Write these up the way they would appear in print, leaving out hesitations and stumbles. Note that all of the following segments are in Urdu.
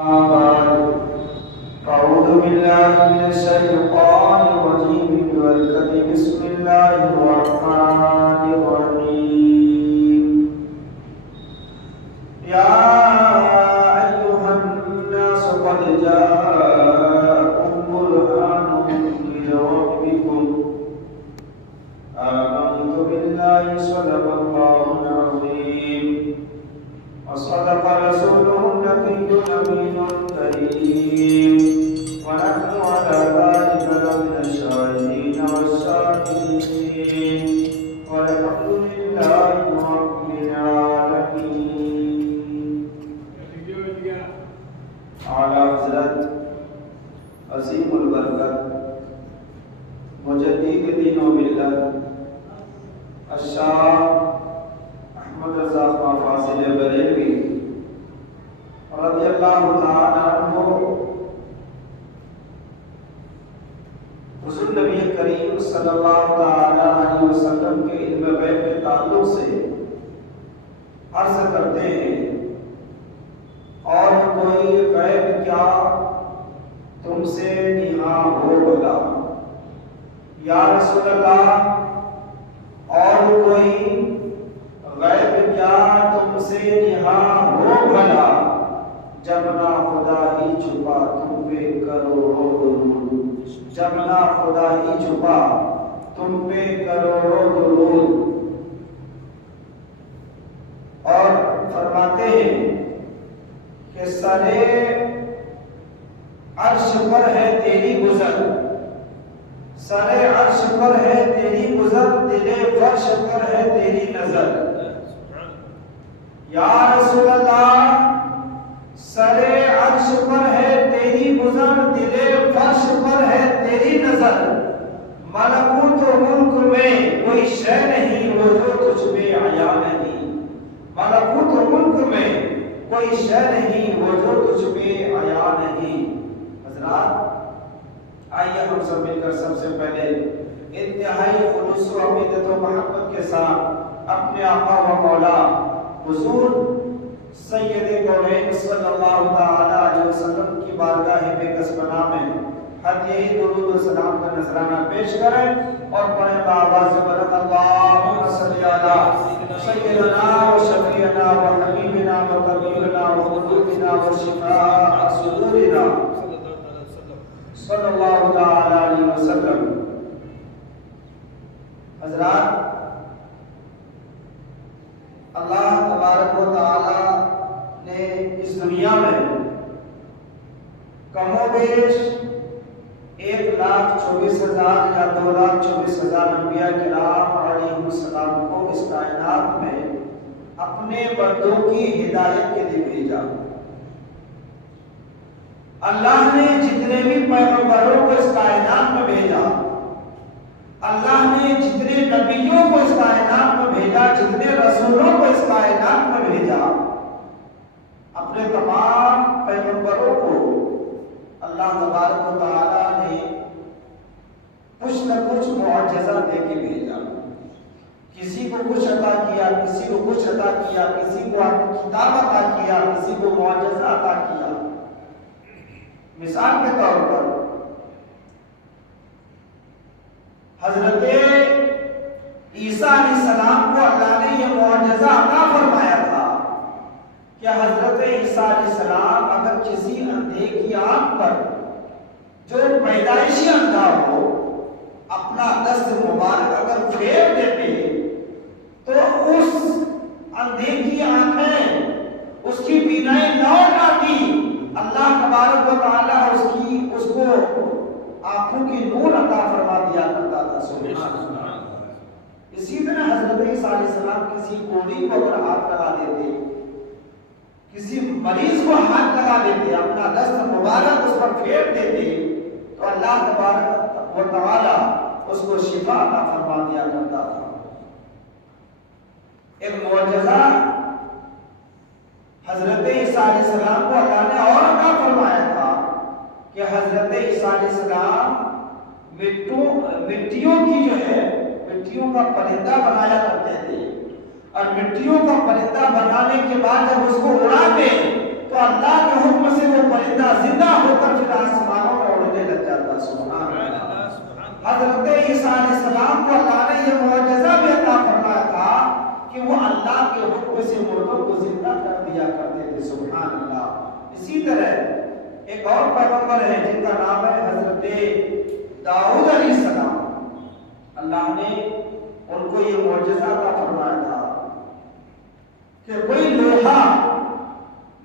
أعوذ بالله من الشيطان الرجيم والكذب بسم الله الرحمن الرحيم يا أيها الناس قد جاءكم برهان من ربكم آمنت بالله صدق الله العظيم وصدق رسوله النبي الأمين الكريم ونحن على ذلك لمن الشاهدين والشاكرين والحمد لله رب العالمين. اعلی حضرت عظیم البرکت مجدد دین و ملت الشاہ احمد رضا خواہ فاضل بریلوی رضی اللہ تعالی عنہ حضور نبی کریم صلی اللہ تعالی علیہ وسلم کے علم غیب کے تعلق سے عرض کرتے ہیں، اور کوئی غیب کیا تم سے نہاں ہو بلا یا رسول اللہ، اور کوئی غیب کیا تم سے نہاں ہو بھلا، جب نہ خدا ہی چھپا تم پہ کروڑوں درود، جب نہ خدا ہی چھپا تم پہ کروڑوں درود. اور فرماتے ہیں کہ سرے عرش پر ہے تیری گزر، سرے عرش پر ہے تیری گزر، دل فرش پر ہے تیری نظر. یا رسول اللہ، سرے عرش پر ہے تیری گزر، دل فرش پر ہے تیری نظر. ملکوت و ملک میں کوئی شے نہیں وہ جو تجھ میں عیا نہیں، ملکوت و ملک میں کوئی شے نہیں وہ جو تجھ میں عیا نہیں. حضرات آئیے ہم سب مل کر سب سے پہلے انتہائی خلوص و عقیدت و محبت کے ساتھ اپنے آقا و مولا حضور سید کونین صلی اللہ تعالی علیہ وسلم کی بارگاہ بے کسبنا میں حد یہی درود و سلام کا نذرانہ پیش کریں اور پڑھیں بآواز بلند اللہم صلی علی سیدنا و شفیعنا و حبیبنا و طبیبنا و قلوبنا و شفاء صدورنا صلی اللہ تعالی علیہ وسلم. حضرات، اللہ تبارک و تعالی نے اس دنیا میں کم و بیش 1,24,000 یا 2,24,000 انبیاء کرام علیہم السلام کو اس کائنات میں اپنے بندوں کی ہدایت کے لیے بھیجا. اللہ نے جتنے بھی پیغمبروں کو اس کائنات میں بھیجا، اللہ نے جتنے نبیوں کو اس کائنات میں بھیجا، جتنے رسولوں کو اس کائنات میں بھیجا، اپنے تمام پیغمبروں کو اللہ تبارک و تعالی نے کچھ نہ کچھ معجزہ دے کے بھیجا. کسی کو کچھ عطا کیا، کسی کو کچھ عطا کیا، کسی کو کتاب عطا کیا، کسی کو معجزہ عطا کیا. مثال کے طور پر حضرت عیسیٰ علیہ السلام کو اللہ نے یہ معجزہ عطا فرمایا تھا کہ حضرت عیسیٰ علیہ السلام اگر کسی اندھے کی آنکھ پر جو پیدائشی اندھا ہو اپنا دست مبارک اگر پھیر دیتے تو اس اندھے کی آنکھیں، اس کی بینائی لوٹ آتی. اللہ تبارک و تعالیٰ اس کو آنکھوں کی نور عطا فرما دیا کرتا تھا. سبحان اللہ. اسی طرح حضرت عیسیٰ علیہ السلام کسی کوڑی کو اگر ہاتھ لگا دیتے، کسی مریض کو ہاتھ لگا دیتے، اپنا دست مبارک اس پر پھیر دیتے تو اللہ تبارک و تعالیٰ اس کو شفا عطا فرما دیا کرتا تھا. ایک معجزہ حضرت عیسیٰ علیہ السلام کو اللہ نے اور عطا فرمایا تھا کہ حضرت عیسیٰ علیہ السلام مٹیوں کی جو ہے مٹیوں کا پرندہ بنایا کرتے تھے، اور مٹیوں کا پرندہ بنانے کے بعد جب اس کو اڑاتے تو اللہ کے حکم سے وہ معجزہ زندہ ہو کر پھر آسمانوں میں اڑنے لگ جاتا. سبحان اللہ. حضرت عیسیٰ علیہ السلام کو اللہ نے یہ معجزہ بھی عطا فرمایا تھا کہ وہ اللہ کے حکم سے مردوں کو زندہ کر دیا کرتے تھے. سبحان اللہ. اسی طرح ایک اور پیغمبر ہے جن کا نام ہے حضرت داؤد علیہ السلام. اللہ نے ان کو یہ معجزہ عطا فرمایا تھا کہ کوئی لوہا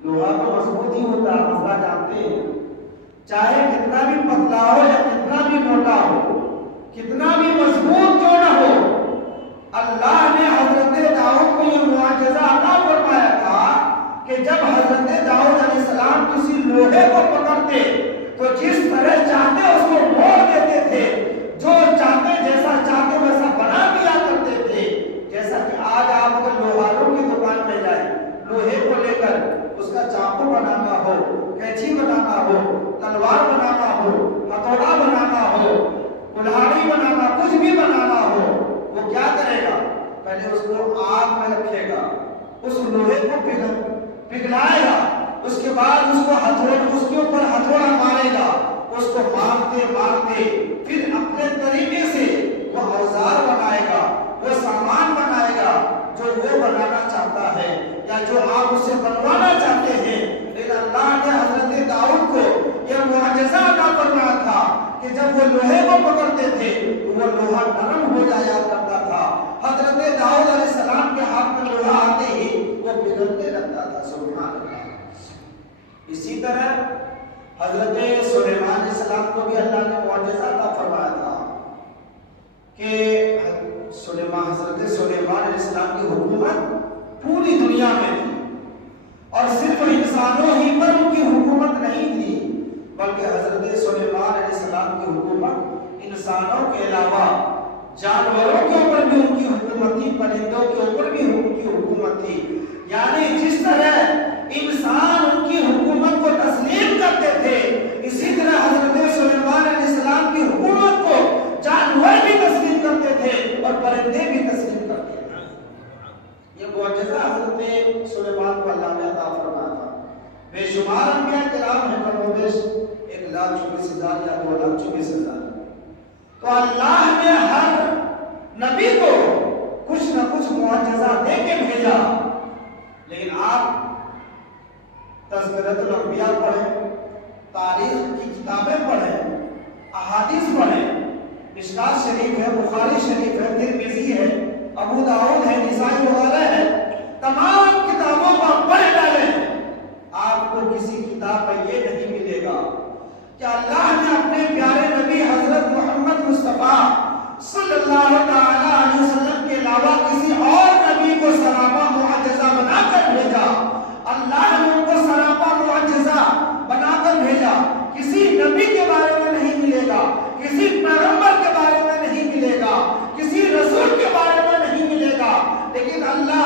تو مضبوط ہی ہوتا ہے، مسئلہ جانتے ہیں، چاہے کتنا بھی پتلا ہو یا کتنا بھی موٹا ہو، کتنا بھی مضبوط کیوں نہ ہو، اللہ نے حضرت داؤد کو یہ معجزہ عطا فرمایا تھا کہ جب حضرت داؤد علیہ السلام کسی لوہے کو پکڑتے تو جس طرح چاہتے اس کو موڑ دیتے تھے، جو چاہتے جیسا چاہتے ویسا بنا دیا کرتے تھے. جیسا کہ آج آپ اگر لوہاروں کی دکان میں جائیں، لوہے کو لے کر اس کا چاقو بنانا ہو، کینچی بنانا ہو، تلوار بنانا ہو، ہتھوڑا بنانا ہو، کلہاڑی بنانا، کچھ بھی بنانا ہو، وہ کیا کرے گا؟ پہلے اس کو آگ میں رکھے گا، اس لوہے کو پگھلائے گا، اس کے بعد اس کے اوپر ہتھوڑا مارے گا، اس کو مارتے مارتے پھر اپنے طریقے سے وہ اوزار بنائے گا، وہ سامان بنائے گا جو وہ بنانا چاہتا ہے یا جو آپ اسے بنوانا چاہتے ہیں. لیکن اللہ نے حضرت داؤد کو یہ معجزہ عطا فرمایا تھا کہ جب وہ لوہے کو پکڑتے تھے تو وہ لوہا نرم ہو جایا کرتا تھا. حضرت داؤد علیہ السلام کے ہاتھ میں لوہا آتے ہی وہ پگھلنے لگتا تھا. سبحان اللہ. اسی طرح حضرت سلیمان علیہ السلام کو بھی اللہ نے معجزہ عطا فرمایا تھا کہ حضرت سلیمان علیہ السلام کی حکومت پوری دنیا میں تھی، اور صرف انسانوں ہی پر ان کی حکومت نہیں تھی، بلکہ حضرت سلیمان علیہ السلام کی حکومت انسانوں کے علاوہ جانوروں کے اوپر بھی ان کی حکومت تھی، پرندوں کے اوپر بھی ان کی حکومت تھی. یعنی جس طرح انسان ان کی حکومت کو تسلیم کرتے تھے، اسی طرح حضرت سلیمان علیہ السلام کی حکومت کو جانور بھی تسلیم کرتے تھے اور پرندے بھی تسلیم کرتے تھے. یہ معجزہ حضرت سلیمان کو اللہ نے عطا فرمایا تھا. بے شمار انبیاء کرام ہیں، کم و بیش 1,24,000 یا 2,24,000. تو اللہ نے ہر نبی کو کچھ نہ کچھ معجزہ دے کے بھیجا. لیکن آپ تذکرۃ الانبیاء پڑھیں، تاریخ کی کتابیں پڑھیں، احادیث پڑھیں، مشکات شریف ہے، بخاری شریف ہے، ترمذی ہے، ابو داؤد ہے، نسائی وغیرہ ہے، تمام کتابوں کو پڑھ ڈالیں، آپ کو کسی کتاب میں یہ نہیں ملے گا کہ اللہ نے اپنے پیارے نبی حضرت محمد مصطفیٰ صلی اللہ تعالی علیہ وسلم کے علاوہ کسی اور نبی کو سراپا معجزہ بنا کر بھیجا. اللہ نے ان کو سراپا معجزہ بنا کر بھیجا. کسی نبی کے بارے میں نہیں ملے گا، کسی پیغمبر کے بارے میں نہیں ملے گا، کسی رسول کے بارے میں نہیں ملے گا. لیکن اللہ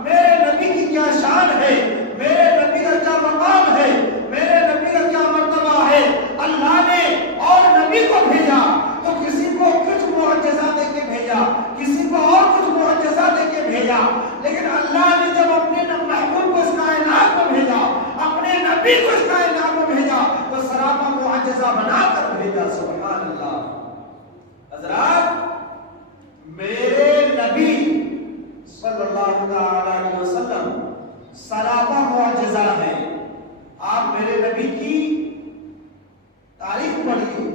میرے نبی کی کیا شان ہے، میرے نبی کا کیا مقام ہے، میرے نبی کا کیا مرتبہ ہے. اللہ نے اور نبی کو بھیجا تو کسی کو کچھ معجزہ دے کے بھیجا، کسی کو اور کچھ معجزہ دے کے بھیجا. لیکن اللہ نے جب اپنے محبوب کو اس کائنات کو بھیجا، اپنے نبی کو اس کائنات کو بھیجا، تو سراپا معجزہ بنا کر بھیجا. سبحان اللہ. حضرات، میرے نبی صلی اللہ علیہ وسلم سراپا معجزہ ہے. آپ میرے نبی کی تاریخ پڑھیے،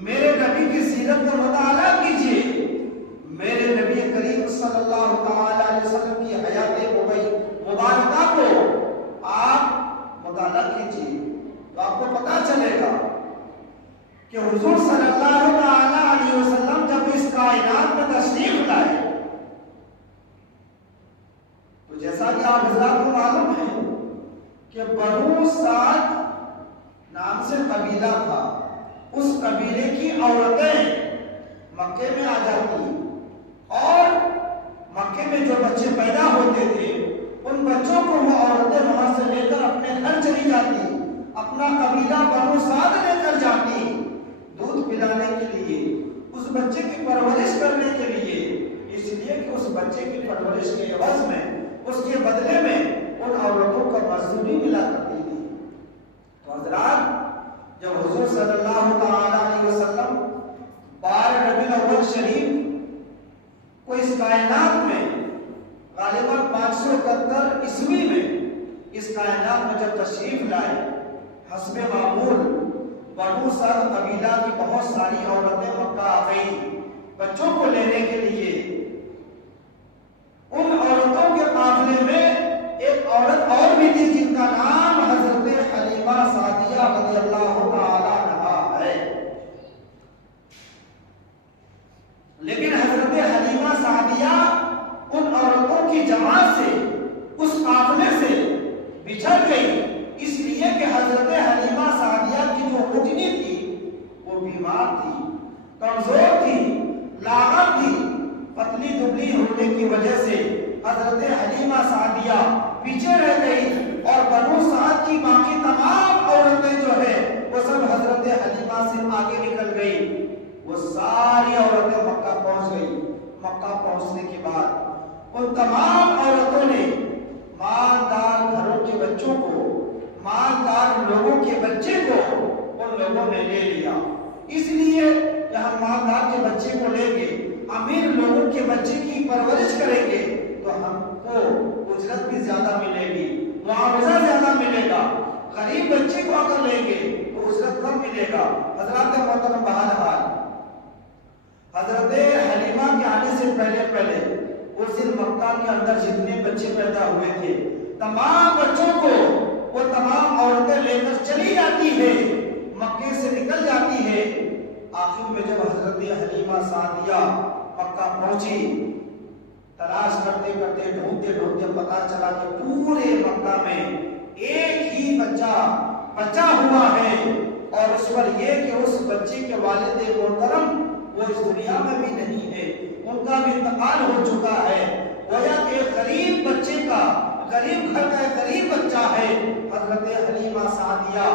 میرے نبی کی سیرت کا مطالعہ کیجیے، میرے نبی کریم صلی اللہ تعالی علیہ وسلم کی حیات مبارکہ کو آپ مطالعہ کیجیے تو آپ کو پتہ چلے گا کہ حضور صلی اللہ تعالی علیہ وسلم جب اس کائنات میں تشریف لائے تو جیسا کہ آپ حضرات کو معلوم ہے کہ بنو سعد نام سے قبیلہ تھا، اس قبیلے کی عورتیں مکے میں آ جاتی اور مکے میں جو بچے پیدا ہوتے تھے ان بچوں کو وہ عورتیں وہاں سے لے کر اپنے گھر چلی جاتی، اپنا قبیلہ بنو سعد لے کر جاتی دودھ پلانے کے لیے، اس بچے کی پرورش کرنے کے لیے، اس لیے کہ اس بچے کی پرورش کے عوض میں، اس کے بدلے میں ان عورتوں کا مزدوری ملا کرتی تھی. تو صلی اللہ تعالی علیہ وسلم 12 ربیع الاول شریف کو اس کائنات میں غالباً 571 عیسوی میں اس کائنات میں جب تشریف لائے، حسب معمول بنو سعد قبیلہ کی بہت ساری عورتیں مکہ آ گئی بچوں کو لینے کے لیے۔ ان عورتوں کے قافلے میں ایک عورت اور بھی تھی جن کا نام حضرت حلیمہ سعدیہ رضی اللہ تعالی عنہا ہے، لیکن حضرت حلیمہ سعدیہ ان عورتوں کی جماعت سے، اس قافلے سے بچھڑ گئی، اس لیے کہ حضرت حلیمہ سعدیہ کی جو اونٹنی تھی وہ بیمار تھی، کمزور تھی، لاغر تھی، پتلی دبلی ہونے کی وجہ سے حضرت حلیمہ سعدیہ پیچھے رہ گئی، اور بنو سعد کی باقی تمام عورتیں جو ہے وہ سب حضرت حلیمہ سے آگے نکل گئی۔ وہ ساری عورتیں مکہ پہنچ گئی۔ مکہ پہنچنے کے بعد ان تمام عورتوں نے مالدار گھروں کے بچوں کو، مالدار لوگوں کے بچے کو ان لوگوں نے لے لیا، اس لیے کہ ہم مالدار کے بچے کو لیں گے، امیر لوگوں کے بچے کی پرورش کریں گے تو ہم کو اجرت بھی زیادہ ملے گی، معاوضہ زیادہ ملے گا، غریب بچے کو اگر لیں گے تو اجرت کم ملے گا۔ حضرات محترم، بہرحال حضرت حلیمہ کے آنے سے پہلے اس دن مکہ کے اندر جتنے بچے پیدا ہوئے تھے تمام بچوں کو وہ تمام عورتیں لے کر چلی جاتی ہے، مکے سے نکل جاتی ہے۔ آخر میں جب حضرت حلیمہ سعدیہ مکہ پہنچی، تلاش کرتے کرتے ڈھونڈتے پتا چلا کہ پورے مکہ میں ایک ہی بچہ ہوا ہے، اور اس پر یہ کہ اس بچے کے والد محترم وہ اس دنیا میں بھی نہیں ہے، ان کا بھی انتقال ہو چکا ہے۔ گویا کہ غریب بچے کا، غریب گھر کا ایک غریب بچہ ہے۔ حضرت حلیمہ سعدیہ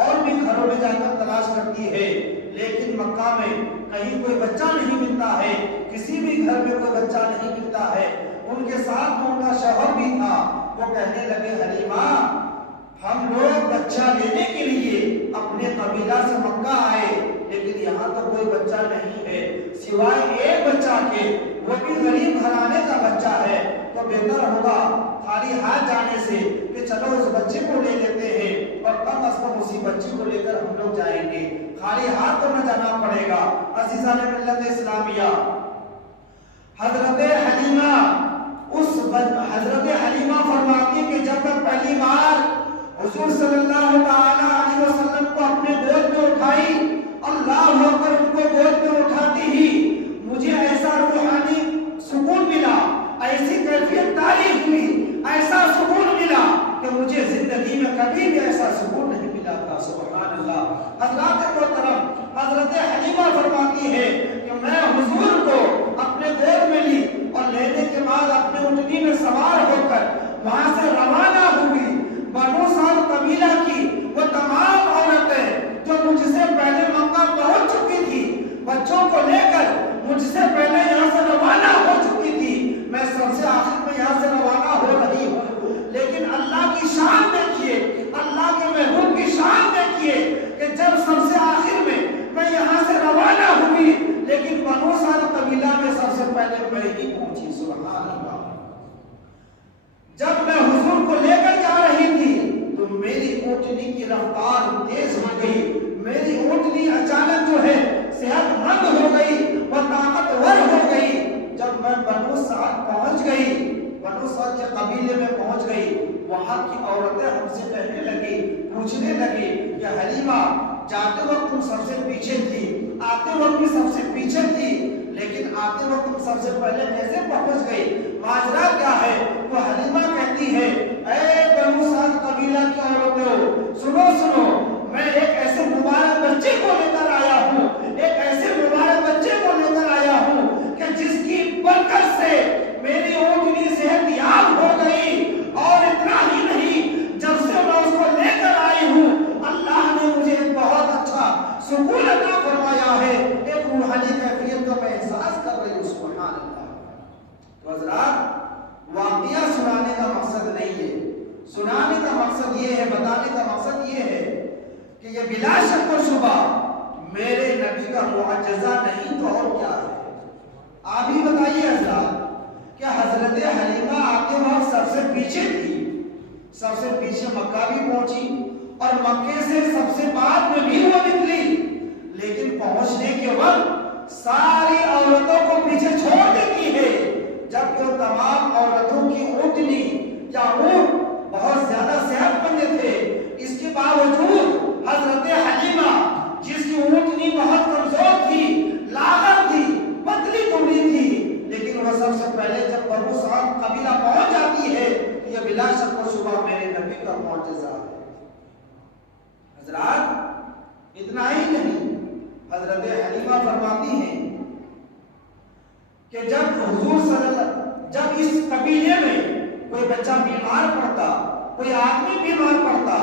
اور بھی گھروں میں جا کر تلاش کرتی ہے، لیکن مکہ میں کہیں کوئی بچہ نہیں ملتا ہے، کسی بھی گھر میں کوئی بچہ نہیں ملتا ہے۔ ان کے ساتھ ان کا شوہر بھی تھا، وہ کہنے لگے حلیمہ ہم لوگ بچہ لینے کے لیے اپنے قبیلہ سے مکہ آئے، لیکن یہاں تو کوئی بچہ نہیں ہے سوائے ایک بچہ کے، وہ بھی غریب گھرانے کا بچہ ہے، تو بہتر ہوگا خالی ہاتھ جانے سے کہ چلو اس بچے کو لے لیتے ہیں، اور کم از کم اسی بچے کو لے کر ہم لوگ جائیں گے، خالی ہاتھ تو نہ جانا پڑے گا۔ عزیزان ملت اسلامیہ، حضرت حلیمہ فرماتی کہ جب میں پہلی بار حضور صلی اللہ تعالی علیہ وسلم کو اپنے گود میں اٹھائی، اللہ اکبر، ان کو گود میں اٹھاتی ہی مجھے ایسا روحانی سکون ملا، ایسی کیفیت طاری ہوئی، ایسا سکون ملا کہ مجھے زندگی میں کبھی بھی ایسا سکون نہیں ملا تھا۔ سبحان اللہ۔ حضرات محترم، حضرت حلیمہ فرماتی ہے کہ میں حضور کو اپنے گود میں لی، اور لینے کے بعد اپنے اونٹنی میں سوار ہو کر وہاں سے روانہ ہوئی۔ بنو سعد قبیلہ کی وہ تمام عورتیں جو مجھ سے پہلے مکہ پہنچ چکی تھی، بچوں کو لے کر مجھ سے پہلے یہاں سے روانہ ہو چکی تھی، میں سب سے آخر میں یہاں سے روانہ ہو رہی ہوں، لیکن اللہ کی شان دیکھیے، اللہ کے محبوب کی شان دیکھیے کہ جب سب سے آخر میں یہاں سے روانہ ہوئی، لیکن بنو سعد قبیلہ میں سب سے پہلے میں ہی پہنچی۔ سبحان اللہ۔ جب میں حضور کو لے کر جا رہی تھی تو میری اونٹنی کی رفتار تیز ہو گئی، میری اونٹنی اچانک جو ہے صحت مند ہو گئی، وہ طاقتور ہو گئی۔ جب میں بنو سعد پہنچ گئی، بنو سعد کے قبیلے میں پہنچ گئی، وہاں کی عورتیں ہم سے کہنے لگی، پوچھنے لگی کہ حلیمہ جاتے وقت تم سب سے پیچھے تھی، آتے وقت بھی سب سے پیچھے تھی، لیکن آتے وقت تم سب سے پہلے کیسے پہنچ گئی، ماجرا کیا ہے؟ تو حلیمہ کہتی ہے اے بنو سعد قبیلہ کی عورتوں، سنو، میں ایک ایسے مبارک بچے کو لے کر آیا ہوں، ایک ایسے مبارک بچے کو لے کر آیا ہوں کہ جس کی برکت سے میری اونٹنی صحت یاب ہو گئی، اور اتنا ہی نہیں، جب سے میں اس کو لے کر آئی ہوں اللہ نے مجھے ایک بہت اچھا سکون عطا فرمایا ہے، ایک روحانی کیفیت کا میں احساس کر رہی ہوں۔ سبحان اللہ۔ تو حضرات، واقعہ سنانے کا مقصد نہیں ہے، سنانے کا مقصد یہ ہے، بتانے کا مقصد یہ ہے کہ یہ بلا شک و شبہ شبہ میرے نبی کا معجزہ نہیں تو اور کیا ہے؟ آپ ہی بتائیے حضرات کہ حضرت حلیمہ آپ کے وقت سب سے پیچھے تھی، سب سے پیچھے مکہ بھی پہنچی اور مکے سے سب سے بعد میں بھی وہ نکلی، لیکن پہنچنے کے وقت ساری عورتوں کو پیچھے چھوڑ دیتی ہے، جبکہ وہ تمام عورتوں کی اونٹنی یا اونٹ بہت زیادہ صحت مند تھے، اس کے باوجود حضرت حلیمہ جس کی اونٹنی بہت کمزور تھی، لاغر تھی، پتلی دبلی تھی، لیکن وہ سب سے پہلے جب بنو سعد قبیلہ پہنچ جاتی ہے تو یہ بلا شک و شبہ میرے نبی کا معجزہ ہے۔ حضرات اتنا ہی نہیں، حضرت حلیمہ فرماتی ہیں کہ جب اس قبیلے میں کوئی بچہ بیمار پڑتا، کوئی آدمی بیمار پڑتا،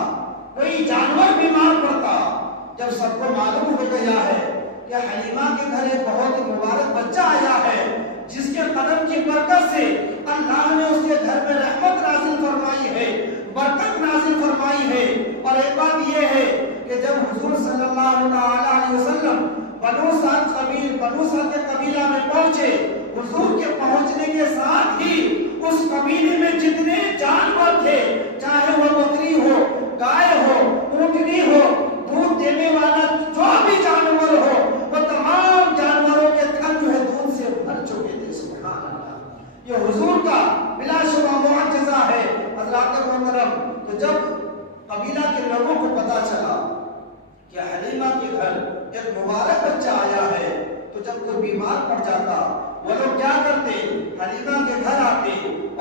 کوئی جانور بیمار پڑتا، جب سب کو معلوم ہو گیا ہے کہ حلیمہ کے گھر ایک بہت ہی مبارک بچہ آیا ہے جس کے قدم کی برکت سے اللہ نے اس کے گھر میں رحمت نازل فرمائی ہے، برکت نازل فرمائی ہے، اور ایک بات یہ ہے کہ جب حضور صلی اللہ علیہ وسلم بنو سعد کے قبیلہ میں پہنچے، حضور کے پہنچنے کے ساتھ ہی اس قبیلے میں جتنے جانور تھے، چاہے وہ بکری ہو، گائے ہو، اونٹنی ہو، دودھ دینے والا جو بھی جانور ہو، وہ تمام جانوروں کے تھن جو ہے دودھ سے بھر چکے تھے۔ سبحان اللہ، یہ حضور کا بلا شبہ معجزہ ہے۔ حضرات محترم، تو جب قبیلہ کے لوگوں کو پتا چلا کہ حلیمہ کے گھر ایک مبارک بچہ آیا ہے، تو جب کوئی بیمار پڑ جاتا وہ لوگ کیا کرتے؟ حلیمہ کے گھر آتے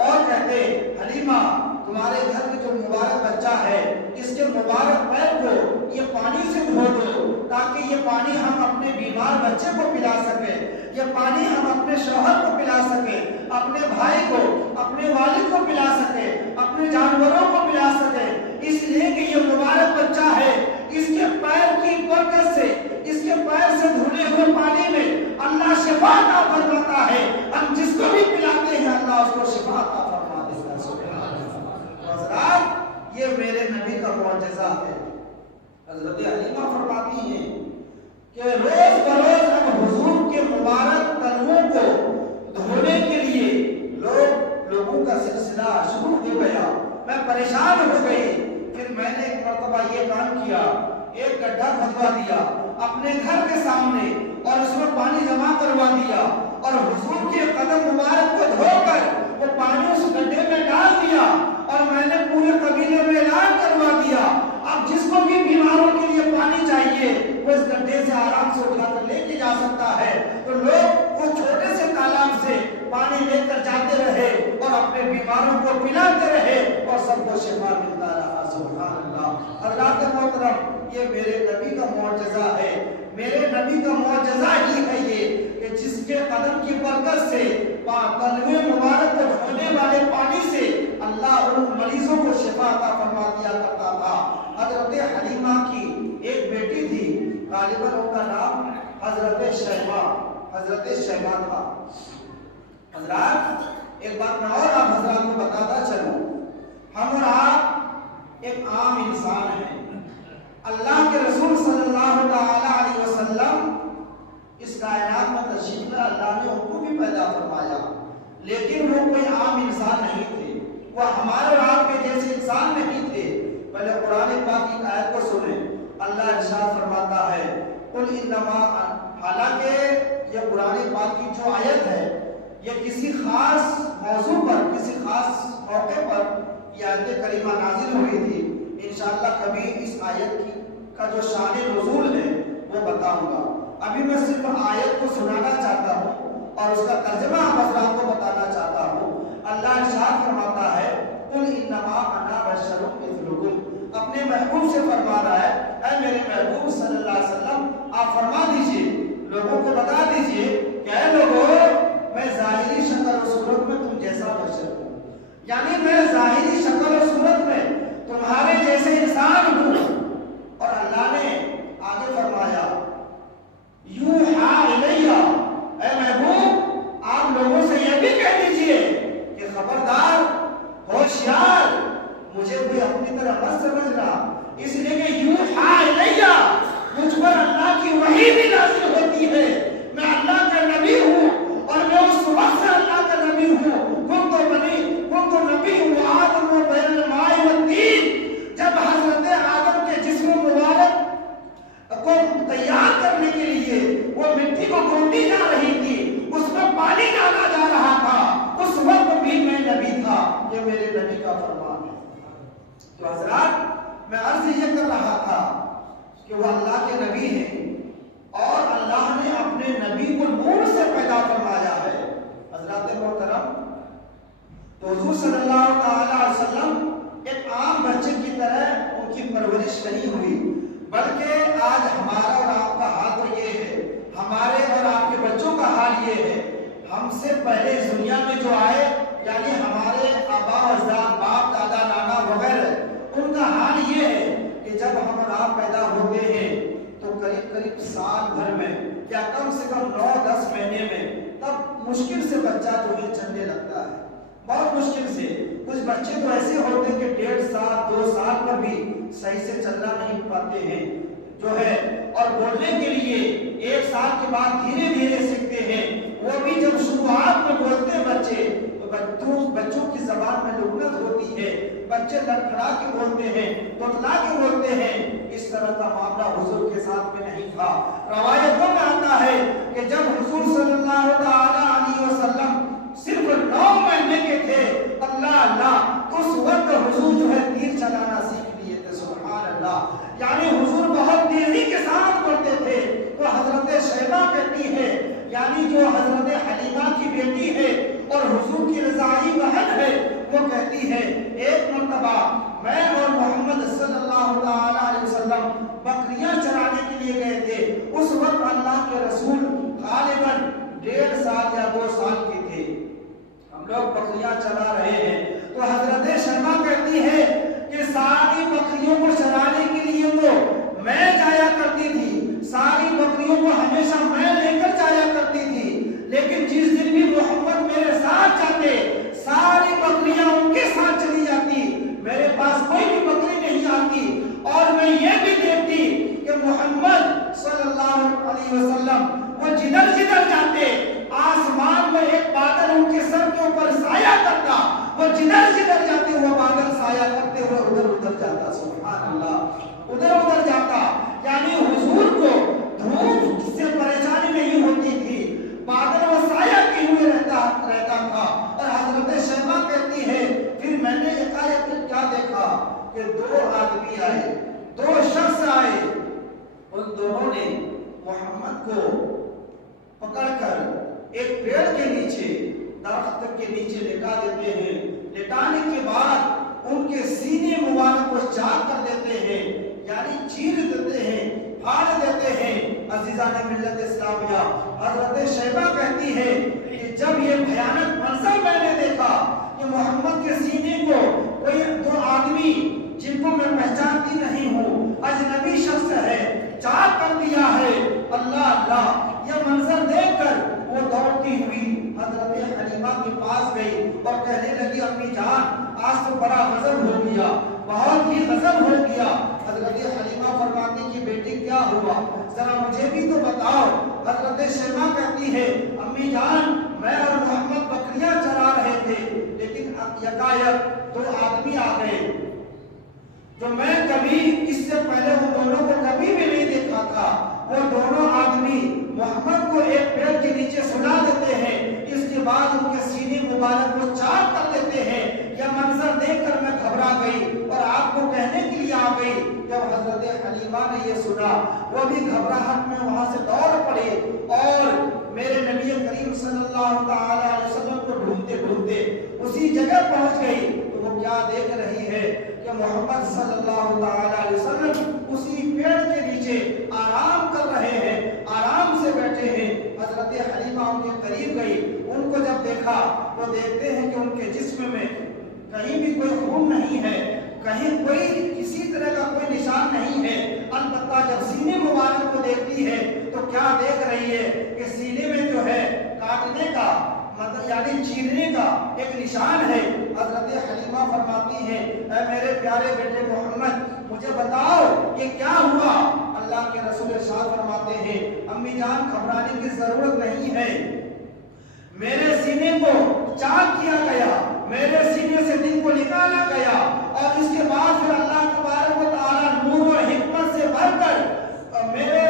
اور کہتے حلیمہ تمہارے گھر میں جو مبارک بچہ ہے اس کے مبارک پیر کو یہ پانی سے دھو دو تاکہ یہ پانی ہم اپنے بیمار بچے کو پلا سکیں، یہ پانی ہم اپنے شوہر کو پلا سکیں، اپنے بھائی کو، اپنے والد کو پلا سکیں، اپنے جانوروں کو پلا سکیں، اس لیے کہ یہ مبارک بچہ ہے، اس کے پیر کی برکت سے، اس کے پیر سے دھلے ہوئے پانی میں اللہ شفا عطا فرماتا ہے، ہم جس کو بھی پلاتے ہیں اللہ اس کو شفا عطا فرما دیتا ہے۔ سبحان اللہ۔ حضرات یہ میرے نبی کا معجزہ ہے۔ حضرت حلیمہ فرماتی ہیں کہ روز بروز ہم حضور کے مبارک تنوں کو دھونے کے لیے لوگوں کا سلسلہ شروع ہو گیا، میں پریشان ہو گئی، پھر میں نے ایک مرتبہ یہ کام کیا، ایک گڈھا کھدوا دیا اپنے گھر کے سامنے اور اس میں پانی جمع کروا دیا اور حضور کے قدم مبارک کو دھو کر وہ پانی اس گڈھے میں ڈال دیا اور میں نے پورے قبیلے میں اعلان کروا دیا اب جس کو بھی بیماروں کے لیے پانی چاہیے وہ اس گڈھے سے آرام سے اٹھا کر لے کے جا سکتا ہے۔ تو لوگ وہ چھوٹے سے تالاب سے پانی لے کر جاتے رہے اور اپنے بیماروں کو پلاتے رہے اور سب کو شفا ملتا رہا۔ سبحان اللہ۔ حضرات محترم یہ میرے نبی کا معجزہ ہے، میرے نبی کا معجزہ ہی ہے یہ کہ جس کے قدم کی برکت سے قدمِ مبارک کو دھونے والے پانی سے اللہ ان مریضوں کو شفا عطا فرما دیا کرتا تھا۔ حضرت حلیمہ کی ایک بیٹی تھی، غالباً ان کا نام حضرت شیمہ تھا۔ حضرات ایک بات میں اور آپ حضرات کو بتاتا چلوں، ہم اور آپ ایک عام انسان ہیں، اللہ کے رسول صلی اللہ علیہ وسلم اس کائنات میں تشریف لائے، اللہ نے ان کو بھی پیدا فرمایا، لیکن وہ کوئی عام انسان نہیں تھے، وہ ہمارے اور آپ کے جیسے انسان نہیں تھے۔ پہلے قرآن پاک کی آیت کو سنیں، اللہ ارشاد فرماتا ہے قل انما، حالانکہ یہ قرآن پاک کی جو آیت ہے یہ کسی خاص موضوع پر، کسی خاص موقع پر یہ آیت کریمہ نازل ہوئی تھی۔ انشاءاللہ کبھی اس آیت کا جو شان نزول ہے وہ بتاؤں گا، ابھی میں صرف آیت کو سنانا چاہتا ہوں اور اس کا ترجمہ آپ حضرات کو بتانا چاہتا ہوں۔ اللہ ارشاد فرماتا ہے قل انما انا بشر مثلکم، اپنے محبوب سے فرما رہا ہے اے میرے محبوب صلی اللہ علیہ وسلم آپ فرما دیجئے، لوگوں کو بتا دیجئے کہ اے لوگوں میں ظاہری شکل و صورت میں تم جیسا بشر ہوں، یعنی میں ظاہری شکل و صورت میں تمہارے جیسے انسان ہوں۔ اور اللہ نے آگے فرمایا یوحا الیہ، اے محبوب آپ لوگوں سے یہ بھی کہہ دیجئے کہ خبردار، ہوشیار، مجھے کوئی اپنی طرح مت سمجھنا، اس لیے کہ یوحا الیہ، مجھ پر تو حضرات میں عرض یہ کر رہا تھا کہ وہ اللہ کے نبی ہیں اور اللہ نے اپنے نبی کو نور سے پیدا فرمایا ہے۔ حضرات محترم، تو حضور صلی اللہ تعالی علیہ وسلم ایک عام بچے کی طرح ان کی پرورش نہیں ہوئی، بلکہ آج ہمارا اور آپ کا حال تو یہ ہے، ہمارے اور آپ کے بچوں کا حال یہ ہے، ہم سے پہلے اس دنیا میں جو آئے یعنی ہمارے آبا و اجداد، باپ دادا نانا وغیرہ، ان کا حال یہ ہے کہ جب ہم اور آپ پیدا ہوتے ہیں تو قریب قریب سال بھر میں یا کم سے کم 9-10 مہینے میں تب مشکل سے بچہ جو ہے چلنے لگتا ہے، بہت مشکل سے۔ کچھ بچے تو ایسے ہوتے ہیں کہ 1.5 سال 2 سال پر بھی صحیح سے چلنا نہیں پاتے ہیں جو ہے، اور بولنے کے لیے 1 سال کے بعد دھیرے دھیرے سیکھتے ہیں۔ وہ بھی جب شروعات میں بولتے ہیں بچے تو بچوں کی زبان میں لغت ہوتی ہے، بچے لڑکھڑا کے بولتے ہیں، توتلا کے بولتے ہیں۔ اس طرح کا معاملہ حضور کے ساتھ میں نہیں تھا۔ روایتوں میں آتا ہے کہ جب حضور صلی اللہ علیہ وسلم صرف 9 مہینے کے تھے، اللہ اس وقت حضور جو ہے تیر چلانا سیکھ لیے تھے۔ سبحان اللہ، یعنی حضور بہت تیزی کے ساتھ بولتے تھے۔ تو حضرت شیبہ کہتی ہے، یعنی جو حضرت حلیمہ کی بیٹی ہے اور حضور کی رضاعی بہن ہے، وہ کہتی ہے ایک مرتبہ میں اور محمد صلی اللہ علیہ وسلم بکریاں چرانے کے لیے گئے تھے۔ اس وقت اللہ کے رسول غالباً 1.5 سال یا 2 سال کے تھے، ہم لوگ بکریاں چلا رہے ہیں۔ تو حضرت شیبہ کہتی ہے کہ ساری بکریوں کو چرانے کے لیے تو میں جایا کرتی تھی، ساری بکریوں کو ہمیشہ میں لے کر جایا کرتی تھی، لیکن جس دن بھی محمد میرے ساتھ جاتے ساری بکریاں ان کے ساتھ چلی جاتی، میرے پاس کوئی بھی بکری نہیں آتی۔ اور میں یہ بھی دیکھتی کہ محمد صلی اللہ علیہ وسلم وہ جدھر جدھر جاتے آسمان میں ایک بادل ان کے سر کے اوپر سایہ کرتا، وہ جدھر جدھر جاتے وہ بادل سایہ کرتے ہوئے ادھر ادھر جاتا۔ سبحان اللہ، ادھر ادھر جاتا، یعنی حضور کو دھوپ سے پریشانی نہیں ہوتی تھی، بادل وہ سایہ کیے ہوئے رہتا تھا۔ اور حضرت شیبہ کہتی ہے پھر میں نے یکایک کیا دیکھا کہ 2 آدمی آئے، 2 شخص آئے، ان دونوں نے محمد کو پکڑ کر ایک پیڑ کے نیچے، درخت کے نیچے لٹا دیتے ہیں۔ لٹانے کے بعد ان کے سینے مبارک کو چاک کر دیتے ہیں، یعنی چیر دیتے ہیں، پھاڑ دیتے ہیں۔ عزیزان ملت اسلامیہ، حضرت شیبہ کہتی ہے کہ جب یہ بھیانک منظر میں نے دیکھا کہ محمد کے سینے کو کوئی 2 آدمی جن کو میں پہچانتی نہیں ہوں، اجنبی شخص ہے، چاک کر دیا ہے، اللہ اللہ، یہ منظر دیکھ کر وہ دوڑتی ہوئی حضرت حلیمہ کے پاس گئی اور کہنے لگی امی جان آج تو بڑا غضب ہو گیا، بہت ہی غضب ہو گیا۔ حضرت حلیمہ فرماتی کہ بیٹی کیا ہوا، ذرا مجھے بھی تو بتاؤ۔ حضرت شیبہ کہتی ہے امی جان میں اور محمد بکریاں چرا رہے تھے، لیکن یکایک 2 آدمی آ گئے جو میں کبھی اس سے پہلے وہ دونوں کو کبھی بھی نہیں دیکھا تھا۔ وہ دونوں آدمی محمد کو ایک پیڑ کے نیچے سلا دیتے ہیں، اس کے بعد ان کے سینے مبارک کو چاک کر دیتے ہیں۔ یہ منظر دیکھ کر میں گھبرا گئی اور آپ کو کہنے کے لیے آ گئی۔ جب حضرت حلیمہ نے یہ سنا وہ بھی گھبراہٹ میں وہاں سے دوڑ پڑے اور میرے نبی کریم صلی اللہ تعالی علیہ وسلم کو ڈھونڈتے ڈھونڈتے اسی جگہ پہنچ گئی۔ تو وہ کیا دیکھ رہی ہے کہ محمد صلی اللہ تعالی علیہ وسلم اسی پیڑ کے نیچے آرام کر رہے ہیں، آرام سے بیٹھے ہیں۔ حضرت حلیمہ ان کے قریب گئی، ان کو جب دیکھا تو دیکھتے ہیں کہ ان کے جسم میں کہیں بھی کوئی خون نہیں ہے، کہیں کوئی کسی طرح کا کوئی نشان نہیں ہے۔ البتہ جب سینے مبارک کو دیکھتی ہے تو کیا دیکھ رہی ہے کہ سینے میں جو ہے کاٹنے کا مطلب یعنی چیرنے کا ایک نشان ہے۔ حضرت حلیمہ فرماتی ہیں اے میرے پیارے بیٹے محمد مجھے بتاؤ یہ کیا ہوا۔ اللہ کے رسول ارشاد فرماتے ہیں امی جان گھبرانے کی ضرورت نہیں ہے، میرے سینے کو چاک کیا گیا، میرے سینے سے دل کو نکالا گیا اور اس کے بعد پھر اللہ تبارک و تعالی نور و حکمت سے بھر کر میرے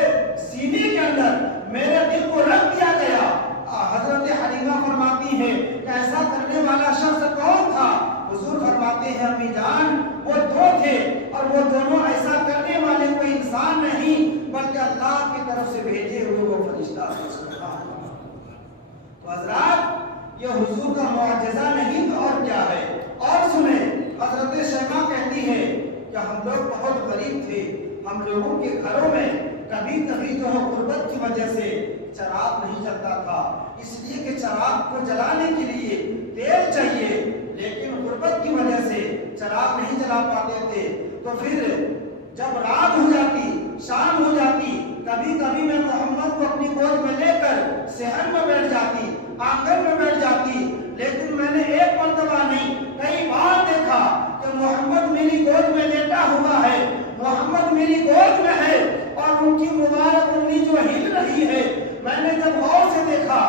سینے کے اندر میرے دل کو رکھ دیا گیا۔ حضرت حلیمہ فرماتی ہے کہ ایسا کرنے والا شخص کون تھا؟ حضور فرماتے ہیں امی جان وہ 2 تھے ہم لوگوں کے گھروں میں کبھی کبھی جو ہے غربت کی وجہ سے چراغ نہیں جلتا تھا، اس لیے کہ چراغ کو جلانے کے لیے تیل چاہیے، لیکن غربت کی وجہ سے چراغ نہیں جلا پاتے تھے۔ تو پھر جب رات ہو جاتی، شام ہو جاتی، کبھی کبھی میں محمد کو اپنی گود میں لے کر صحن میں بیٹھ جاتی، آنگن میں بیٹھ جاتی، لیکن میں نے ایک مرتبہ نہیں کئی بار دیکھا کہ محمد میری گود میں لیٹا ہوا ہے، محمد میری گود میں ہے اور ان کی مبارک انگلی جو ہل رہی ہے، میں نے جب غور سے دیکھا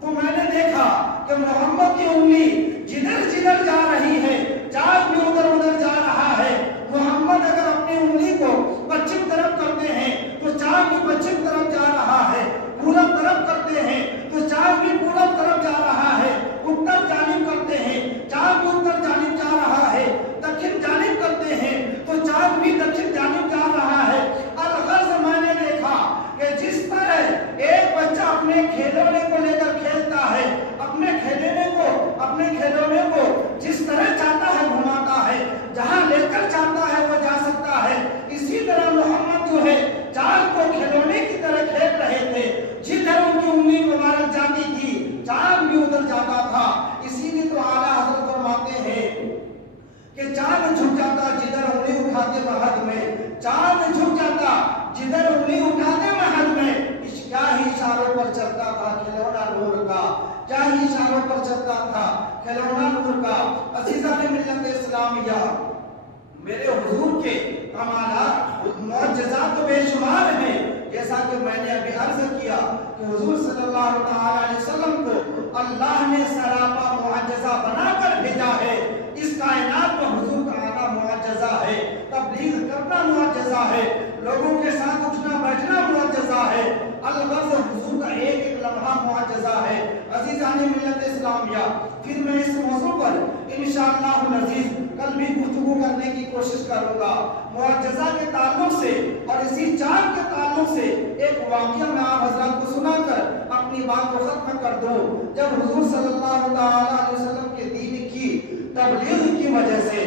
تو میں نے دیکھا کہ محمد کی انگلی جدھر جدھر جا رہی ہے، چاند بھی ادھر ادھر جا رہا ہے۔ محمد اگر اپنی انگلی کو پچھم طرف کرتے ہیں تو چاند بھی پچھم طرف جا رہا ہے، پورب طرف کرتے ہیں تو چاند بھی پورب طرف جا رہا ہے، اتر جانب کرتے ہیں چاند بھی اتر جانب جا رہا ہے، دکھن جانب کرتے ہیں تو چاند بھی دکھن جانب جا رہا ہے۔ الغرض میں نے دیکھا کہ جس طرح ایک بچہ اپنے کھلونے کو لے کر کھیلتا ہے، اپنے کھلونے کو جس طرح چاہتا ہے گھماتا ہے، جہاں لے کر چاہتا ہے وہ جا سکتا ہے، اسی طرح محمد جو ہے چاند کو کھلونے کی طرح کھیل رہے تھے، جدھر ان کی انگلی مبارک جاتی تھی چاند بھی ادھر جاتا تھا۔ اسی لیے تو اعلیٰ حضرت فرماتے ہیں کہ چاند جھک جاتا جدھر انگلی اٹھاتے مہد میں، چاند جھک جاتا جدھر انگلی اٹھاتے مہد میں۔ کیا ہی اشاروں پر چلتا تھا کھلونا نور کا، کیا ہی اشاروں پر چلتا تھا کھلونا نور کا۔ عزیزان ملت اسلامیہ، میرے حضور کے کمالات معجزات تو بے شمار ہیں، جیسا کہ میں نے ابھی عرض کیا کہ حضور صلی اللہ علیہ وسلم کو اللہ نے سراپا معجزہ بنا کر بھیجا ہے۔ اس کائنات میں حضور کا آنا معجزہ ہے، تبلیغ کرنا معجزہ ہے، لوگوں کے ساتھ اٹھنا بیٹھنا معجزہ ہے، الغرض حضور کا ایک ایک لمحہ معجزہ ہے۔ عزیزان ملت اسلامیہ، پھر میں اس موضوع پر انشاءاللہ العزیز کل بھی گفتگو کرنے کی کوشش کروں گا۔ معجزہ کے تعلق سے اور اسی چاند کے تعلق سے ایک واقعہ میں آپ حضرات کو سنا کر اپنی بات کو ختم کر دوں۔ جب حضور صلی اللہ علیہ وسلم کے دین کی تبلیغ کی وجہ سے،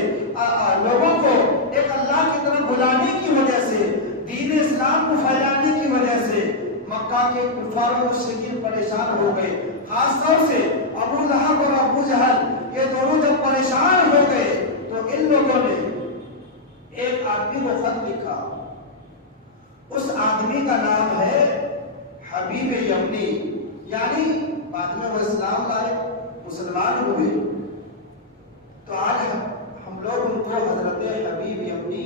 لوگوں کو ایک اللہ کی طرف بلانے کی وجہ سے، دین اسلام کو پھیلانے کی وجہ سے مکہ کے کفار و مشرکین پریشان ہو گئے، خاص طور سے ابو لہب اور ابو جہل، یہ دونوں جب پریشان ہو گئے تو ان لوگوں نے ایک آدمی کو خط لکھا۔ اس آدمی کا نام ہے حبیب یمنی، یعنی بعد میں وہ اسلام لائے، مسلمان ہوئے، تو آج ہم لوگ ان کو حضرت حبیب یمنی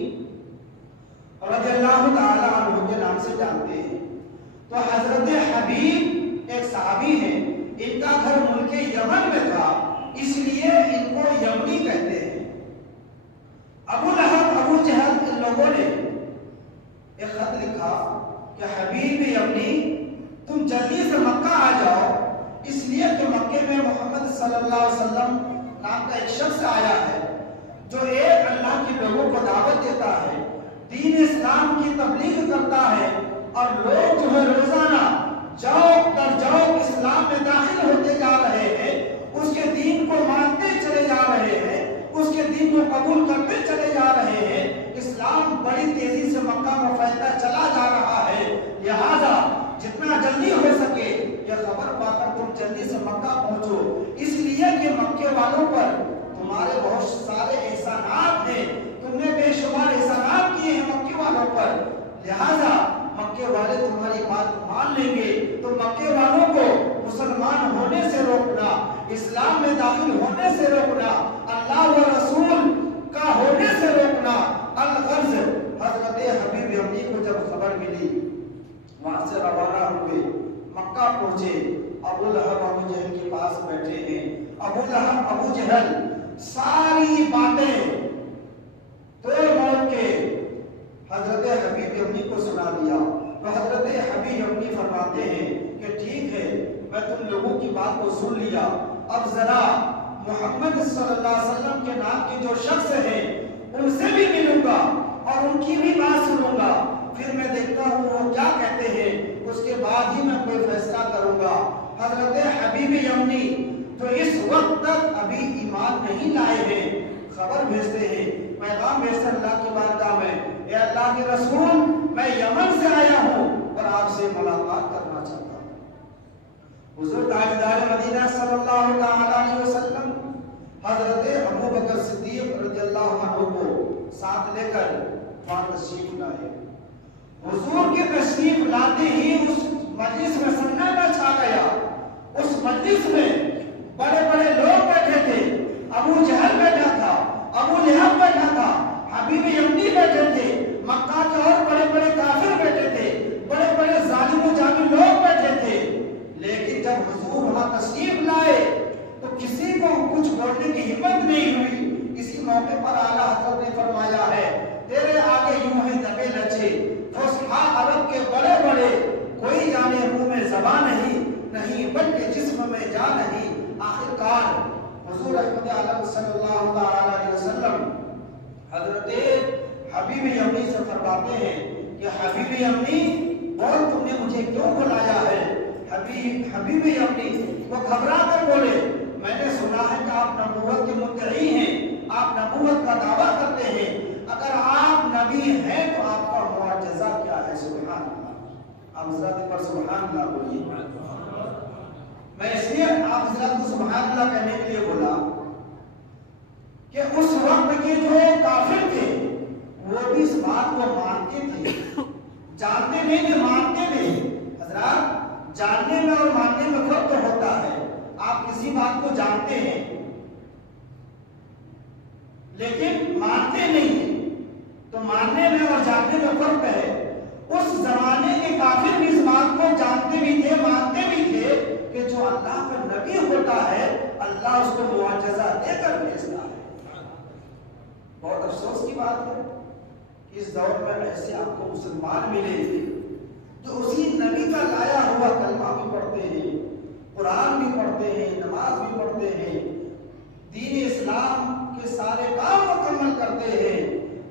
رضی اللہ تعالی عنہ کے نام سے جانتے ہیں۔ تو حضرت حبیب ایک صحابی ہیں، ان کا گھر ملک یمن میں تھا، اس لیے ان کو یمنی کہتے ہیں۔ ابو لہب ابو جہل ان لوگوں نے ایک خط لکھا کہ حبیب یمنی تم جلدی سے مکہ آ جاؤ، اس لیے کہ مکے میں محمد صلی اللہ علیہ وسلم نام کا ایک شخص آیا ہے جو ایک اللہ کے لوگوں کو دعوت دیتا ہے، دین اسلام کی تبلیغ کرتا ہے، اور لوگ جو ہے روزانہ جاؤ در جاؤ اسلام میں داخل ہوتے جا رہے ہیں، اس کے دین کو مانتے چلے جا رہے ہیں، اس کے دین کو قبول کرتے چلے جا رہے ہیں، اسلام بڑی تیزی سے مکہ میں پھیلتا چلا جا رہا ہے، لہذا جتنا جلدی ہو سکے یہ خبر پا کر تم جلدی سے مکہ پہنچو، اس لیے کہ مکے والوں پر تمہارے بہت سارے احسانات ہیں، تم نے بے شمار احسانات کیے ہیں مکے والوں پر، لہذا مکے والے تمہاری بات مان لیں گے، تو مکے والوں کو مسلمان ہونے سے روکنا، اسلام میں داخل ہونے سے روکنا، اللہ و رسول کا ہونے سے روکنا۔ الغرض حضرت حبیب یمنی کو جب خبر ملی، وہاں سے روانہ ہوئے، مکہ پہنچے، ابو لہب ابو جہل کے پاس بیٹھے ہیں۔ ابو لہب ابو جہل ساری باتیں توڑ موڑ کے حضرت حبیب یمنی کو سنا دیا، تو حضرت حبیب یمنی فرماتے ہیں کہ ٹھیک ہے، میں تم لوگوں کی بات کو سن لیا، اب ذرا محمد صلی اللہ علیہ وسلم کے نام کے جو شخص ہیں ان سے بھی ملوں گا اور ان کی بھی بات سنوں گا، پھر میں دیکھتا ہوں وہ کیا کہتے ہیں، اس کے بعد ہی میں کوئی فیصلہ کروں گا۔ حضرت حبیب یمنی جو اس وقت تک ابھی ایمان نہیں لائے ہیں، خبر بھیجتے ہیں، پیغام بھیجتے اللہ کی بارگاہ میں، اے اللہ کے رسول میں یمن سے آیا ہوں اور آپ سے ملاقات کرنا چاہتا ہوں۔ حضور تاجدار مدینہ صلی اللہ علیہ وسلم حضرت ابو بکر صدیق رضی اللہ عنہ کو ساتھ لے کر وہاں تشریف لائے۔ حضور کی تشریف لاتے ہی اس مجلس میں سناٹا چھا گیا۔ اس مجلس میں بڑے بڑے لوگ بیٹھے تھے، ابو جہل بیٹھا تھا، ابو لہب بیٹھا تھا، حبیب یمنی بیٹھے تھے، مکہ کے اور بڑے بڑے کافر بیٹھے تھے، بڑے بڑے ظالم و جابر لوگ بیٹھے تھے۔ لیکن جب حضور وہاں تشریف لائے تو کسی کو کچھ بولنے کی ہمت نہیں ہوئی۔ اسی موقع پر اعلیٰ حضرت نے فرمایا ہے تیرے آگے یوں ہی دبے لچے فصحا عرب کے بڑے بڑے، کوئی جانے منہ میں زبان نہیں بلکہ جسم میں جان نہیں۔ آخرکار حضور رحمت عالم صلی اللہ علیہ وسلم حضرت حبیب یمنی سے فرماتے ہیں کہ حبیب یمنی بول تم نے مجھے کیوں بلایا ہے؟ حبیب یمنی وہ گھبرا کر بولے میں نے سنا ہے کہ آپ نبوت کے مدعی ہیں، آپ نبوت کا دعویٰ کرتے ہیں، اگر آپ نبی ہیں تو آپ کا معجزہ کیا ہے؟ سبحان اللہ۔ آپ حضرت پر سبحان اللہ بولیے۔ میں اس لیے آپ حضرت کو سبحان اللہ کہنے کے لیے بولا کہ اس وقت کے جو کافر تھے وہ بھی اس بات کو مانتے تھے، جانتے نہیں تھے، مانتے تھے۔ حضرات جاننے میں اور ماننے میں فرق تو ہوتا ہے۔ آپ کسی بات کو جانتے ہیں لیکن مانتے نہیں ہیں، تو ماننے میں اور جاننے میں فرق ہے۔ اس زمانے کے کافر بھی اس بات کو جانتے بھی تھے، مانتے بھی تھے کہ جو اللہ کا نبی ہوتا ہے اللہ اس کو معجزہ دے کر بھیجتا ہے۔ بہت افسوس کی بات ہے کہ اس دور میں ایسے آپ کو مسلمان ملے تھے جو اسی نبی کا لایا ہوا کلمہ بھی پڑھتے ہیں، قرآن بھی پڑھتے ہیں، نماز بھی پڑھتے ہیں، دین اسلام کے سارے کام مکمل کرتے ہیں۔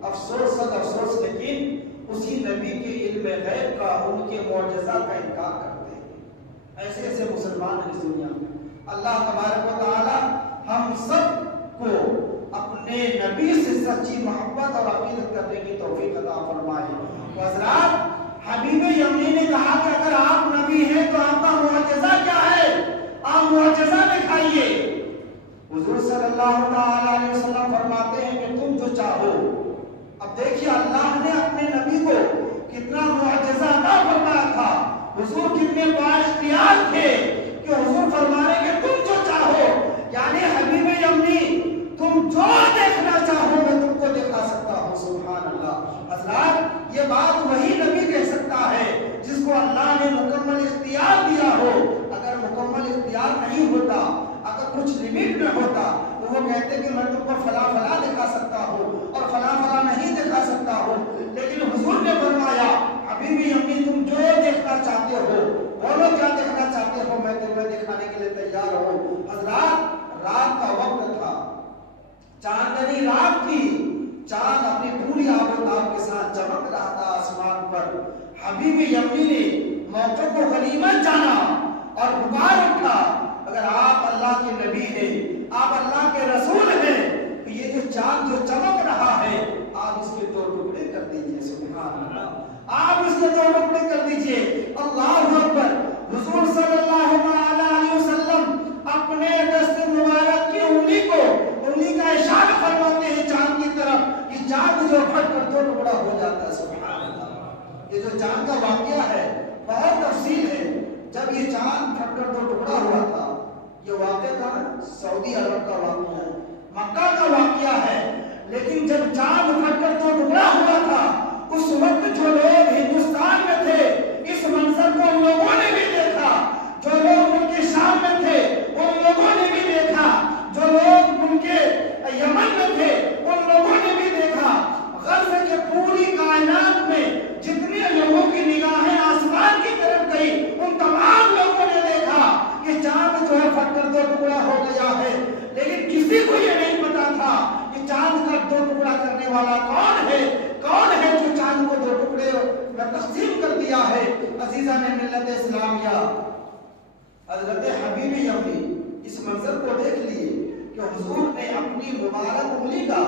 افسوس صد افسوس، لیکن اسی نبی کے علم غیب کا، ان کے معجزہ کا انکار کرتے ہیں۔ ایسے ایسے مسلمان ہیں اس دنیا میں۔ اللہ تبارک و تعالی ہم سب کو اپنے نبی سے سچی محبت اور عقیدت کرنے کی توفیق عطا فرمائے۔ حضرات حبیب یمنی نے کہا کہ اگر آپ نبی ہیں تو آپ کا معجزہ کیا ہے؟ آپ معجزہ دکھائیے۔ حضور صلی اللہ علیہ وسلم فرماتے ہیں کہ تم جو چاہو۔ اب دیکھیے اللہ نے اپنے نبی کو کتنا معجزہ عطا فرمایا تھا۔ حضور کتنے بااختیار تھے کہ حضور فرمانے کہ تم جو چاہو، یعنی حبیب یمنی تم جو دیکھنا چاہو میں تم کو دکھا سکتا ہوں۔ سبحان اللہ۔ حضرات یہ بات وہی نبی کہہ سکتا ہے جس کو اللہ نے مکمل اختیار دیا ہو۔ اگر مکمل اختیار نہیں ہوتا، اگر کچھ لمٹ میں ہوتا تو وہ کہتے کہ میں تم کو فلاں فلاں دکھا سکتا ہوں اور فلاں فلاں نہیں دکھا سکتا ہوں، لیکن حضور نے فرمایا حبیب یمنی تم جو دیکھنا چاہتے ہو بولو، کیا دیکھنا چاہتے ہو، میں تمہیں دکھانے کے لیے تیار ہوں۔ حضرات رات کا وقت تھا، چاندنی رات تھی، چاند اپنی پوری آب و تاب کے ساتھ چمک رہا تھا آسمان پر۔ حبیب یمنی نے موقع کو غنیمت جانا اور پکار اٹھا اگر آپ اللہ کے نبی ہیں، آپ اللہ کے رسول ہیں تو یہ جو چاند جو چمک رہا ہے آپ اس کے دو ٹکڑے کر دیجئے۔ سبحان اللہ، آپ اس کے دو ٹکڑے کر دیجئے۔ اللہ اکبر۔ حضور صلی اللہ علیہ وسلم اپنے دست مبارک کی انگلی کا اشارہ فرماتے ہیں چاند کی طرف، کہ چاند جو پھٹ کر دو ٹکڑا ہو جاتا ہے۔ سبحان اللہ۔ یہ جو چاند کا واقعہ ہے بہت تفصیل ہے۔ جب یہ چاند پھٹ کر دو ٹکڑا ہوا تھا، یہ واقعہ تھا سعودی عرب کا واقعہ ہے، مکہ کا واقعہ ہے، لیکن جب چاند پھٹ کر دو ٹکڑا ہوا تھا اس وقت جو لوگ ہندوستان میں تھے اس منظر کو ان لوگوں نے بھی دیکھا، جو لوگ ان کے شام میں تھے ان لوگوں نے بھی دیکھا، جو لوگ ان کے یمن میں تھے ان لوگوں نے بھی دیکھا۔ غرض ہے کہ پوری کائنات میں جتنے لوگوں کی نگاہیں آسمان کی طرف گئی ان تمام لوگوں نے دیکھا کہ چاند جو ہے پھٹ کر دو ٹکڑا ہو گیا ہے، لیکن کسی کو یہ نہیں پتا تھا کہ چاند کا دو ٹکڑا کرنے والا کون ہے جو چاند کو دو ٹکڑے میں تقسیم کر دیا ہے۔ عزیزان ملت اسلامیہ، حضرت حبیب یمنی اس منظر کو دیکھ لیے کہ حضور نے اپنی مبارک انگلی کا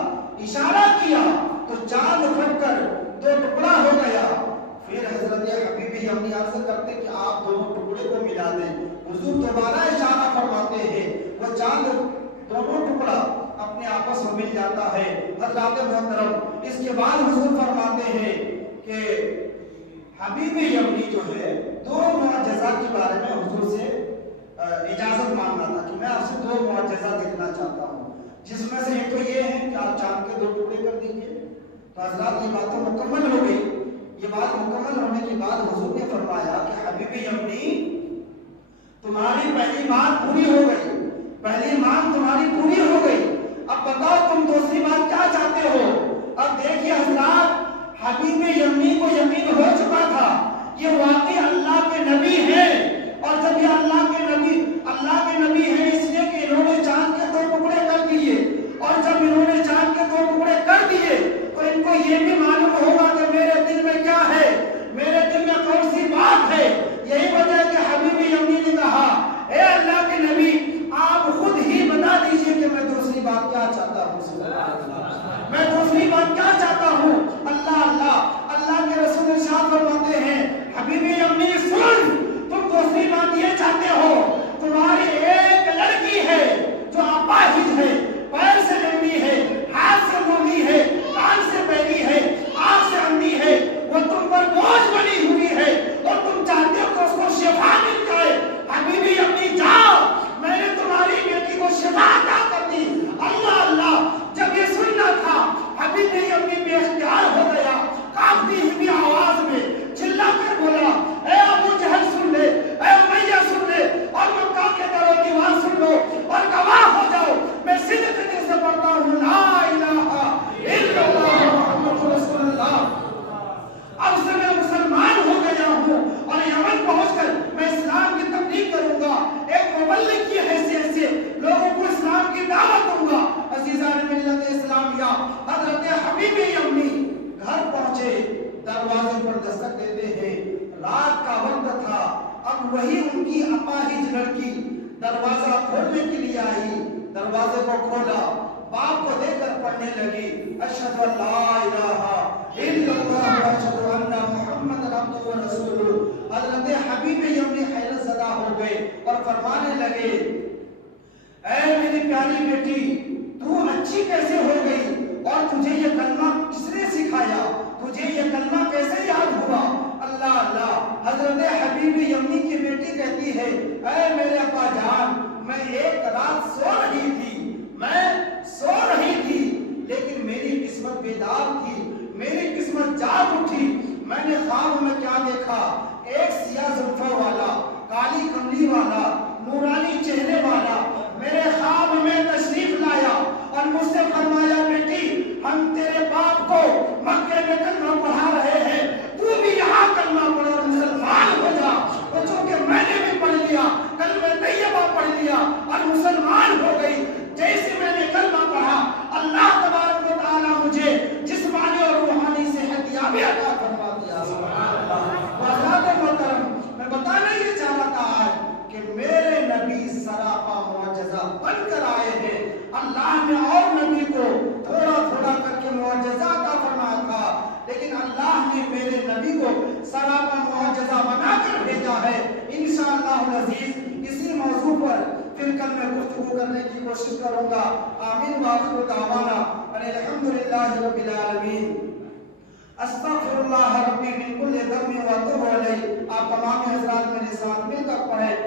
اشارہ کیا تو چاند پھٹ کر دو ٹکڑا ہو گیا. پھر حضرت حبیب یمنی عرض کرتے کہ آپ دونوں ٹکڑے کو ملا دیں. حضور دوبارہ اشارہ فرماتے ہیں, وہ چاند دونوں ٹکڑا اپنے آپس میں مل جاتا ہے. حضرات محترم, اس کے بعد حضور فرماتے ہیں کہ حبیب یمنی جو ہے دو معجزات کے بارے میں حضور سے اجازت مانگنا تھا کہ میں آپ سے دو معجزہ دیکھنا چاہتا ہوں, جس میں سے ایک تو یہ ہے کہ آپ چاند کے دو ٹکڑے کر دیجئے. تو حضرات یہ بات تو مکمل ہو گئی. یہ بات مکمل ہونے کے بعد حضور نے فرمایا کہ حبیب یمنی تمہاری پہلی بات پوری ہو گئی, پہلی مانگ تمہاری پوری ہو گئی, اب بتاؤ تم دوسری بات کیا چاہتے ہو. اب دیکھیے حضرات, حبیب یمنی کو یقین ہو چکا تھا یہ واقعی اللہ کے نبی ہیں, اور جب یہ اللہ کے نبی ہیں اس لیے کہ انہوں نے چاند کے دو ٹکڑے کر دیے, اور جب انہوں نے چاند کے دو ٹکڑے کر دیے تو ان کو یہ بھی معلوم ہوگا کہ میرے دل میں کیا ہے, میرے دل میں کون سی بات ہے. یہی وجہ ہے کہ حبیب یمنی نے کہا اے اللہ کے نبی آپ خود ہی بتا دیجئے کہ میں دوسری بات کیا چاہتا ہوں, میں دوسری بات کیا چاہتا ہوں. اللہ کے رسول ارشاد فرماتے ہیں حبیب یمنی سن, تم دوسری بات یہ چاہتے ہو تمہاری ایک لڑکی ہے جو اپاہج ہے, پیر سے لمبی ہے, ہاتھ سے مومی ہے, کان سے بہری ہے, آنکھ سے اندھی ہے, وہ تم پر بوجھ بنی ہوئی ہے اور تم چاہتے ہو کہ اس کو شفا مل جائے. حبیب یمنی جاؤ, میں نے تمہاری بیٹی کو شفا عطا کر دی. اللہ, جب یہ سننا تھا حبیب یمنی بے اختیار ہو گیا, کانپتی ہوئی آواز میں چلا کر بولا اے ابو جہل سن لے, اے امیہ سن لے, اور مکہ کے در و دیوار سن لو اور گواہ ہو جاؤ, میں صدق دل سے پڑھتا ہوں لا الہ الا اللہ محمد رسول اللہ. اب سے میں مسلمان ہو گیا ہوں اور یمن پہنچ کر میں اسلام کی تبلیغ کروں گا, ایک مبلغ کی حیثیت سے لوگوں کو اسلام کی دعوت دوں گا. عزیزان ملت اسلامیہ, حضرت حبیب یمنی گھر پہنچے, دروازے پر دستک دیتے ہیں, رات کا وقت تھا. اب وہی ان کی اپاہج لڑکی دروازہ کھولنے کے لیے آئی, دروازے کو کھولا, باپ کو دے کر پڑھنے لگی اشہد ان لا الہ الا اللہ و اشہد ان محمد عبدہ و رسولہ. حضرت حبیب یمنی حیرت زدہ ہو گئے اور فرمانے لگے اے میری پیاری بیٹی, تو اچھی کیسے ہو گئی, اور تجھے یہ کلمہ کس نے سکھایا, تجھے یہ کلمہ کیسے یاد ہوا. اللہ, حضرت حبیب یمنی کی بیٹی کہتی ہے اے میرے ابا جان, میں ایک رات سو رہی تھی لیکن میری قسمت بیدار تھی, میری قسمت جاگ اٹھی. میں نے خواب میں کیا دیکھا, ایک سیاہ زلفوں والا, کالی کملی والا, نورانی چہرے والا میرے خواب میں تشریف لایا اور مجھ سے فرمایا بیٹی ہم تیرے باپ کو مکے میں کلمہ پڑھا رہے ہیں, تو بھی یہاں کلمہ پڑھ اور مسلمان ہو جا. اور چونکہ میں نے بھی پڑھ لیا, کلمہ طیبہ پڑھ لیا اور مسلمان ہو گئی. جیسے میں نے کلمہ پڑھا اللہ تبارک و تعالیٰ مجھے جسمانی اور روحانی صحت یابی عطا فرما دیا. حضرات محترم, میں بتانا یہ چاہ رہا تھا کہ میرے نبی سراپا معجزہ بن کر آئے ہیں. اللہ نے اور نبی کو تھوڑا تھوڑا کر کے معجزہ عطا فرمایا تھا, لیکن اللہ نے میرے نبی کو سراپا معجزہ بنا کر بھیجا ہے. انشاءاللہ العزیز اسی موضوع پر پھر کل میں گفتگو کرنے کی کوشش کروں گا. آمین وآخر دعوانا ان الحمدللہ رب العالمین. استغفر اللہ ربی من کل ذنب واتوب الیہ. آپ تمام حضرات میرے ساتھ مل کر پڑھیں